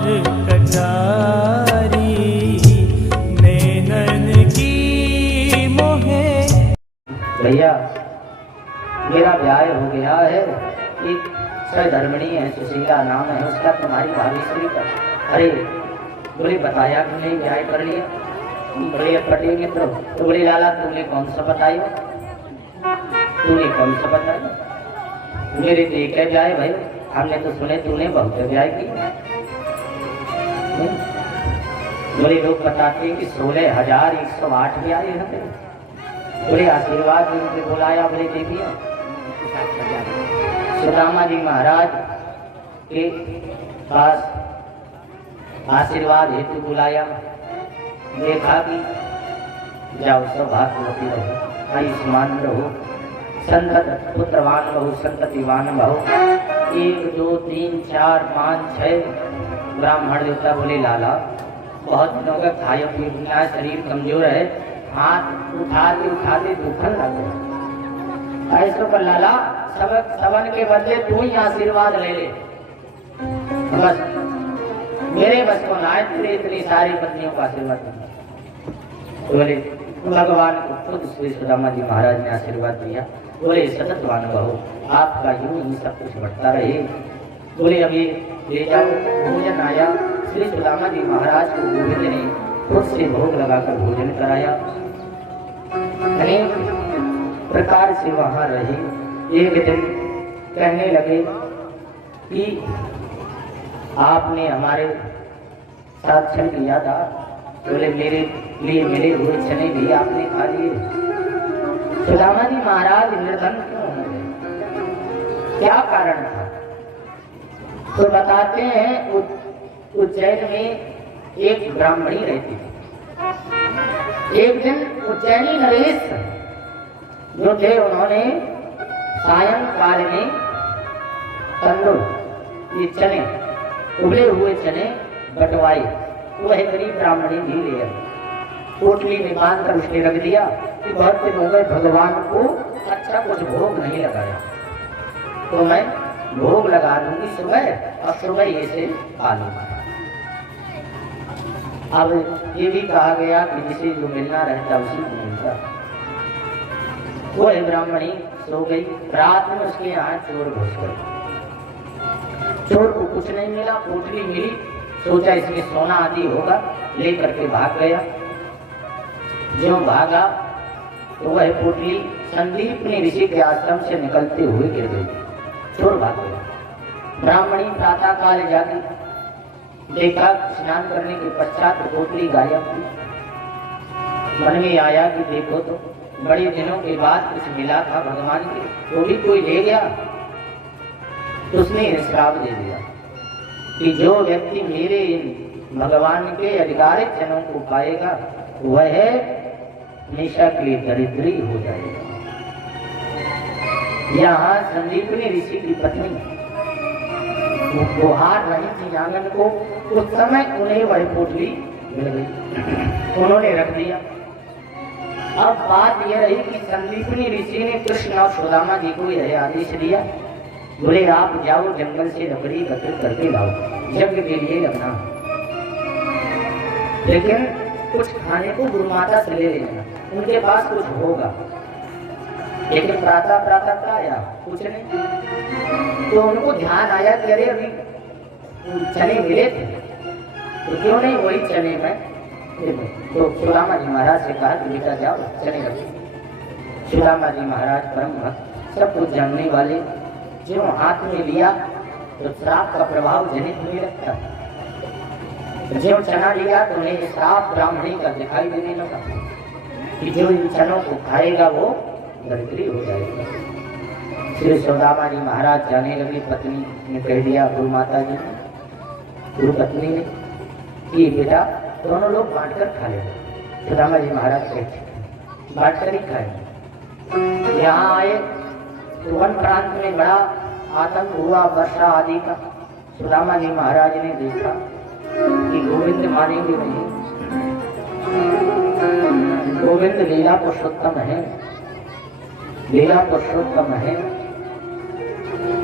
मार कटारी नैनन की मोहे। भैया मेरा ब्याह हो गया है, एक सधर्मणी है, सुशीला नाम है उसका, तुम्हारी भाभी श्री का। अरे बोले बताया तुमने ब्याह कर लिया? बोले पटे मित्र। तो बोले लाला तुमने कौन सा बताया? तूने कौन सा बताया? मेरे देखे ब्याह भाई, हमने तो सुने तूने बहुत ब्याह की। बोले लोग बताते हैं कि 16,108 ब्याह है। बोले आशीर्वाद उनके बुलाया, बोले देखिए सुदामा जी महाराज के पास आशीर्वाद हेतु बुलाया। देखा कि जाओ सौभाग्यवती रहो, आयुष्मान रहो, संतत पुत्रवान रहो, संततिवान रहो। 1 2 3 4 5 6 ब्राह्मण देवता बोले लाला बहुत दिनों का खाया पीना, शरीर कमजोर है, हाथ उठाते दुखन लग गए। ऐसा पर लाला सबन के बदले तू ही आशीर्वाद ले ले, बस मेरे बस को ना तेरे इतनी सारी पत्नियों का आशीर्वाद। बोले भगवान को खुद श्री सुदामा जी महाराज ने आशीर्वाद दिया। बोले सततवान बहो, आपका यूं ही सब कुछ बढ़ता रहे। बोले अभी ले जाओ भोजन आया। श्री सुदामा जी महाराज को गोविंद ने खुद से भोग लगाकर भोजन कराया। अनेक प्रकार से वहां रहे। एक दिन कहने लगे कि आपने हमारे साथ छल किया था। बोले मेरे लिए मिले हुए चने भी आपने खा लिए। सुदामा जी महाराज निर्धन क्यों होंगे, क्या कारण था? तो बताते हैं उज्जैन में एक ब्राह्मणी रहती थी। एक दिन उज्जैनी नरेश जो थे उन्होंने सायंकाल में तंदुर ये चने, उबले हुए चने बटवाए। वह गरीब ब्राह्मणी भी ले आई, पोटली में बांध कर उसने रख दिया कि बहुत दिन हो गए भगवान को अच्छा कुछ भोग नहीं लगाया, तो मैं भोग लगा दूंगी सुबह और सुबह ये से खा लूंगा। अब ये भी कहा गया कि जिसे जो मिलना रहता उसी को मिलता। वो ब्राह्मणी सो गई। रात में उसके यहाँ चोर घुस गए। चोर को कुछ नहीं मिला, पोटली मिली, सोचा इसमें सोना आदि होगा, लेकर के भाग गया। जो भागा तो वह पोटली संदीप ने ऋषि के आश्रम से निकलते हुए गिर गई। चोर भाग गया। ब्राह्मणी प्रातः काल जागी, देखा स्नान करने के पश्चात पोटली गायब थी। मन में आया कि देखो तो बड़े दिनों के बाद कुछ मिला था भगवान के, तो भी कोई ले गया। तो उसने श्राप दे दिया कि जो व्यक्ति मेरे भगवान के अधिकारित जनों को पाएगा वह हमेशा के लिए दरिद्री हो जाएगा। यहाँ संदीपनी ऋषि की पत्नी गुहार रही थी आंगन को, उस समय उन्हें वह पोटली मिल गई, उन्होंने रख दिया। अब बात यह रही कि संदीपनी ऋषि ने कृष्ण और सुदामा जी को यह आदेश दिया, बोले आप जाओ जंगल से लकड़ी एकत्रित करके लाओ, यज्ञ के लिए लगना, लेकिन कुछ खाने को गुरुमाता से ले लेना, उनके पास कुछ होगा। लेकिन प्रातः का आया कुछ नहीं। तो उनको ध्यान आया कि अरे अभी चने मिले थे, तो क्यों नहीं वही चने में। तो सुदामा जी महाराज से कहा कि बेटा जाओ चने रखो। सुदामा जी महाराज परम भक्त, सब कुछ जानने वाले, जो हाथ में लिया तो श्राप का प्रभाव जनित होने लगता। जो चना लिया तो उन्हें श्राप ब्राह्मणी का दिखाई देने लगा कि जो इन चनों को खाएगा वो दरिद्री हो जाएगा। श्री सुदामा जी महाराज जाने लगे। पत्नी ने कह दिया गुरु माता जी, गुरु पत्नी ने कि बेटा दोनों लोग बांटकर खा लेंगे। सुदामा जी महाराज कहते बांटकर ही खाएंगे। यहाँ आए तो वन प्रांत में बड़ा आतंक हुआ, वर्षा आदि का। सुदामा जी महाराज ने देखा कि गोविंद मानेंगे नहीं, गोविंद लीला पुरुषोत्तम है, लीला पुरुषोत्तम है।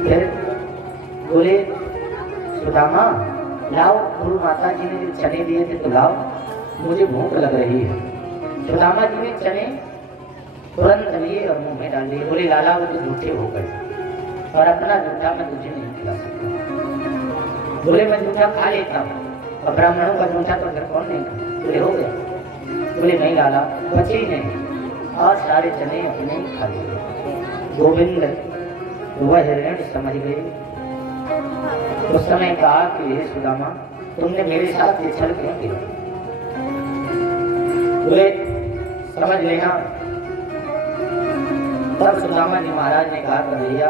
फिर बोले सुदामा लाओ, गुरु माता जी ने जो चने दिए थे तो लाओ, मुझे भूख लग रही है। सुदामा जी ने चने तुरंत लिए और मुंह में डाल दिए। बोले लाला वो तो झूठे हो गए और अपना झूठा मैं तुझे नहीं खिला सकता। बोले मैं झूठा खा लेता हूँ और ब्राह्मणों का झूठा तो घर कौन नहीं खा। बोले हो गया। बोले नहीं लाला, बचे ही नहीं और सारे चने अपने ही खा लिए। गोविंद वह ऋण समझ गए। उस समय कहा कि हे सुदामा, तुमने मेरे साथ ये छल क्यों किया? बोले समझ लेना। तब सुदामा जी महाराज ने कहा भैया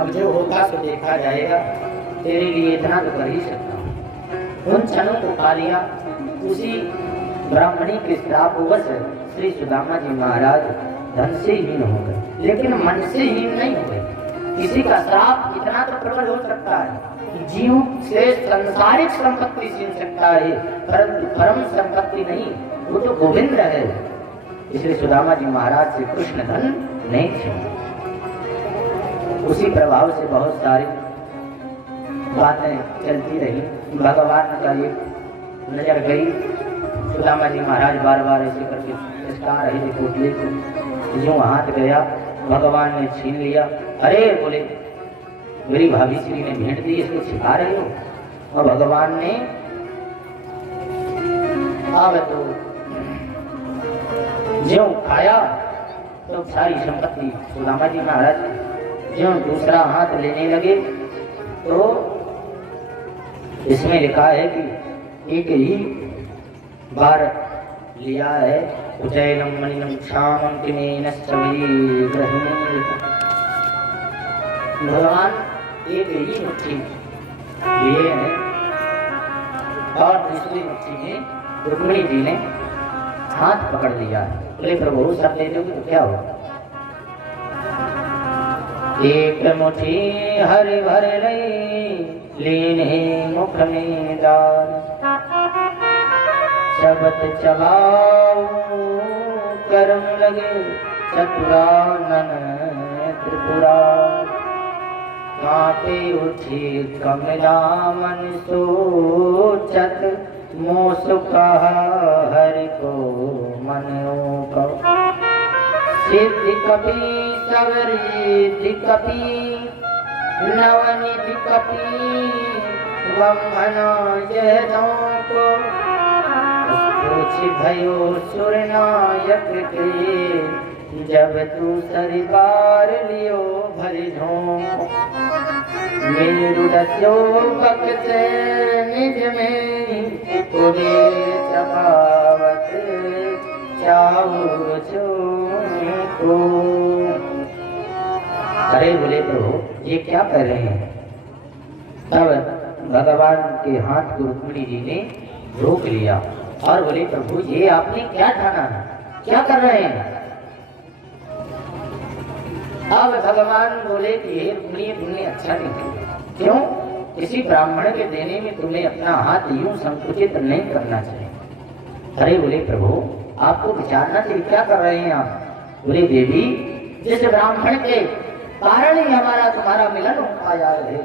अब जो होगा सो देखा जाएगा, तेरे लिए इतना तो कर ही सकता हूँ। उन क्षणों को खा लिया। उसी ब्राह्मणी के श्रापवश श्री सुदामा जी महाराज धन से हीन हो गए, लेकिन मन से हीन नहीं हो गए। किसी का श्राप इतना तो प्रबल हो सकता है कि जीव से संसारिक संपत्ति छीन सकता है, परंतु परम संपत्ति नहीं, वो तो गोविंद है। इसलिए सुदामा जी महाराज से कृष्ण धन नहीं छीना। उसी प्रभाव से बहुत सारी बातें चलती रही। भगवान का ये नजर गई, सुदामा जी महाराज बार बार ऐसे करके इसका रहे थे कोटले को, जो हाथ गया भगवान ने छीन लिया। अरे बोले मेरी भाभी श्री ने भेंट दी, इसको छिपा रहे हो? और भगवान ने अब तो जो खाया तो सारी संपत्ति सुदामा जी महाराज जो दूसरा हाथ लेने लगे तो इसमें लिखा है कि एक ही बार लिया है। उज्जैनम मणिनम क्षामं किमेन सवी ग्रहिणी। भगवान एक ही मुट्ठी लिए हैं और दूसरी मुट्ठी में रुक्मिणी जी ने हाथ पकड़ लिया है। बोले प्रभु सब ले लोगे तो क्या हो? एक मुट्ठी हरि भर रही लीने मुख में दार, शब्द चलाओ कर्म लगे चतुरानन त्रिपुरा। कांपे उठी कमला मन सोचत, मोसु कहा हरि को मनो को। सिद्धि कपि सवरिद्धि कपि नवनिधि कपि वमना जहदों को। भयो सुर नायक के जब तू सरिबार लियो भरि झोंक। मेरु रस्यो बक्से निज में उगे चपावत चाऊ को। अरे बोले प्रभु ये क्या कर रहे हैं? तब भगवान के हाथ को रुक्मिणी जी ने रोक लिया और बोले प्रभु ये आपने क्या ठाना है, क्या कर रहे हैं? अब भगवान बोले कि हे रुक्मिणी तुमने अच्छा नहीं किया। क्यों? किसी ब्राह्मण के देने में तुम्हें अपना हाथ यूं संकुचित नहीं करना चाहिए। अरे बोले प्रभु आपको विचारना चाहिए, क्या कर रहे हैं आप? बोले देवी जिस ब्राह्मण के कारण ही हमारा तुम्हारा मिलन हो पाया है,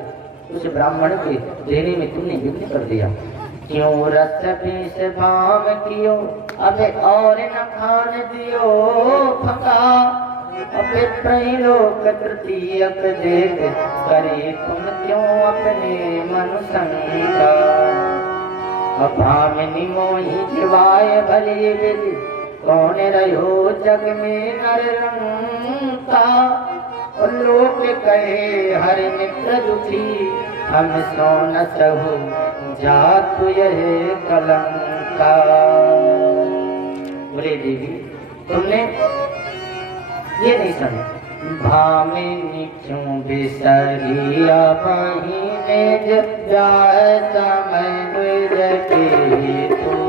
उस ब्राह्मण के देने में तुमने विघ्न कर दिया। क्यों रस पीस भाव कियो अबे और न खान दियो फका। अबे त्रैलोक तृतीयक देख करे तुम क्यों अपने मन शंका। अभामिनी मोहि जिवाय भली विधि, कौन रहो जग में नर रंका। लोक कहे हरि मित्र दुखी, हम सो न सहु जातु यह कलंका। बोले देवी तुमने ये नहीं सुना। भामिनी क्यों बिसरिया महीने समय के तू